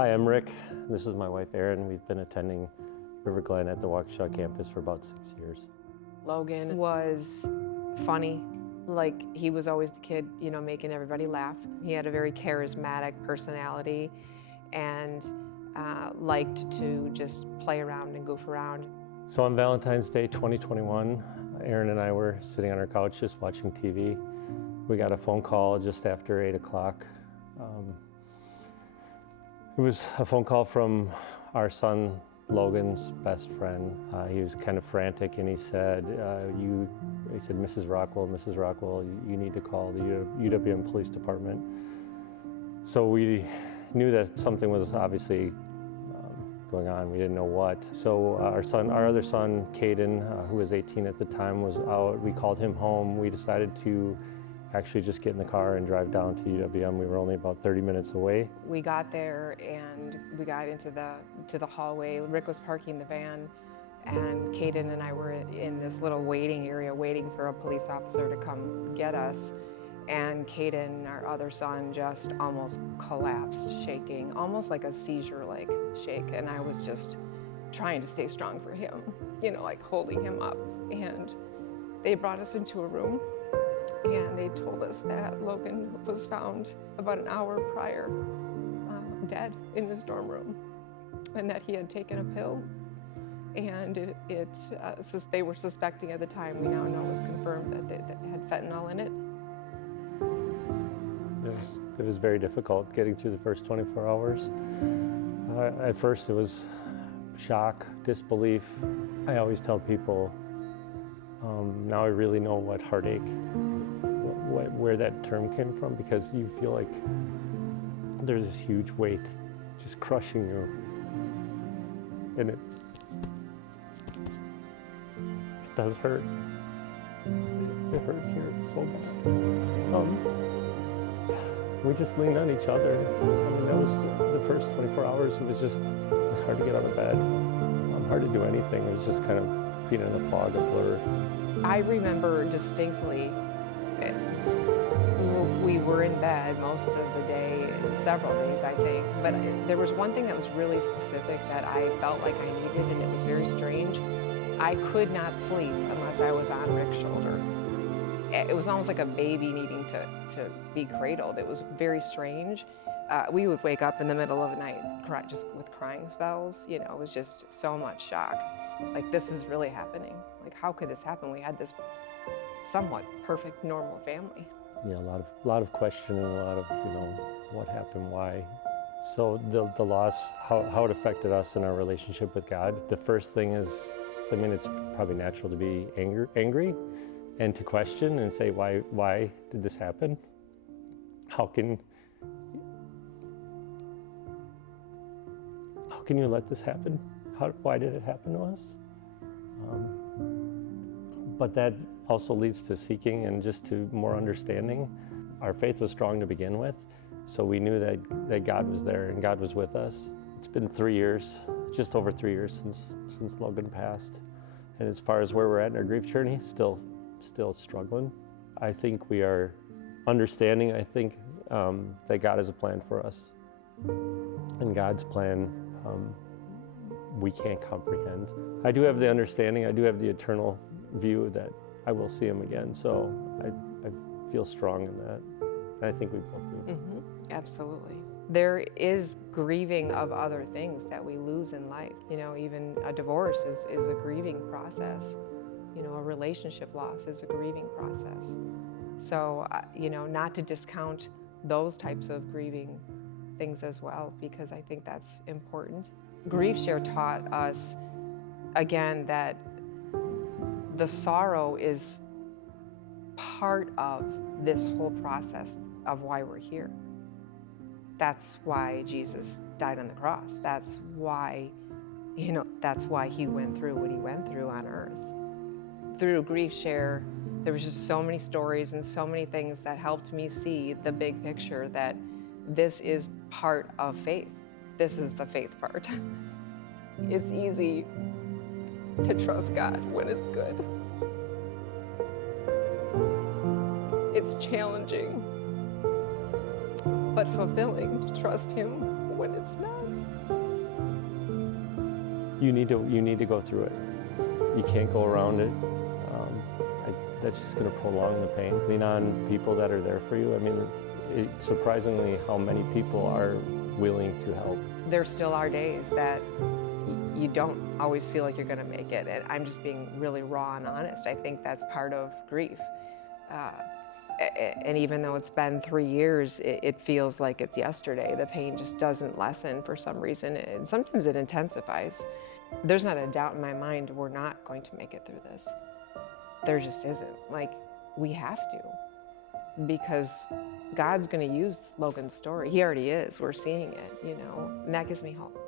Hi, I'm Rick. This is my wife, Erin. We've been attending River Glen at the Waukesha campus for about 6 years. Logan was funny. Like, he was always the kid, making everybody laugh. He had a very charismatic personality and liked to just play around and goof around. So on Valentine's Day 2021, Erin and I were sitting on our couch just watching TV. We got a phone call just after 8 o'clock. It was a phone call from our son, Logan's best friend. He was kind of frantic, and he said, Mrs. Rockwell, you need to call the UWM Police Department. So we knew that something was obviously going on. We didn't know what. So our other son, Caden, who was 18 at the time, was out. We called him home. We decided to actually just get in the car and drive down to UWM. We were only about 30 minutes away. We got there and we got into the hallway. Rick was parking the van, and Caden and I were in this little waiting area waiting for a police officer to come get us. And Caden, our other son, just almost collapsed, shaking, almost like a seizure-like shake. And I was just trying to stay strong for him, like holding him up. And they brought us into a room, and they told us that Logan was found about an hour prior, dead in his dorm room, and that he had taken a pill. And they were suspecting at the time, we now know was confirmed, that it had fentanyl in it. It was very difficult getting through the first 24 hours. At first it was shock, disbelief. I always tell people, now I really know what heartache, where that term came from, because you feel like there's this huge weight just crushing you. And it does hurt. It hurts here so bad. We just leaned on each other. That was the first 24 hours. It was hard to get out of bed, hard to do anything. It was just kind of being in a fog, a blur. I remember distinctly, we were in bed most of the day, several days, I think, but there was one thing that was really specific that I felt like I needed, and it was very strange. I could not sleep unless I was on Rick's shoulder. It was almost like a baby needing to be cradled. It was very strange. We would wake up in the middle of the night just with crying spells. It was just so much shock. Like, this is really happening. Like, how could this happen? We had this somewhat perfect, normal family. Yeah, a lot of questioning, a lot of, what happened, why. So the loss, how it affected us in our relationship with God. The first thing is, it's probably natural to be angry and to question and say, why did this happen? How can you let this happen? Why did it happen to us? But that also leads to seeking and just to more understanding. Our faith was strong to begin with, so we knew that God was there and God was with us. It's been 3 years, just over 3 years since Logan passed. And as far as where we're at in our grief journey, still struggling. I think we are understanding, that God has a plan for us. And God's plan, we can't comprehend. I do have the understanding, I do have the eternal view that I will see him again, so I feel strong in that. And I think we both do. Mm-hmm. Absolutely. There is grieving of other things that we lose in life. Even a divorce is a grieving process. A relationship loss is a grieving process. So, not to discount those types of grieving things as well, because I think that's important. Grief Share taught us, again, that the sorrow is part of this whole process of why we're here. That's why Jesus died on the cross. That's why he went through what he went through on earth. Through Grief Share, there was just so many stories and so many things that helped me see the big picture, that this is part of faith. This is the faith part. It's easy to trust God when it's good. It's challenging, but fulfilling to trust him when it's not. you need to go through it. You can't go around it. That's just going to prolong the pain. Lean on people that are there for you. I mean, it's surprisingly how many people are willing to help. There still are days that you don't always feel like you're going to make it, and I'm just being really raw and honest. I think that's part of grief. And even though it's been 3 years, it feels like it's yesterday. The pain just doesn't lessen for some reason, and sometimes it intensifies. There's not a doubt in my mind we're not going to make it through this. There just isn't. Like, we have to, because God's going to use Logan's story. He already is. We're seeing it, you know, and that gives me hope.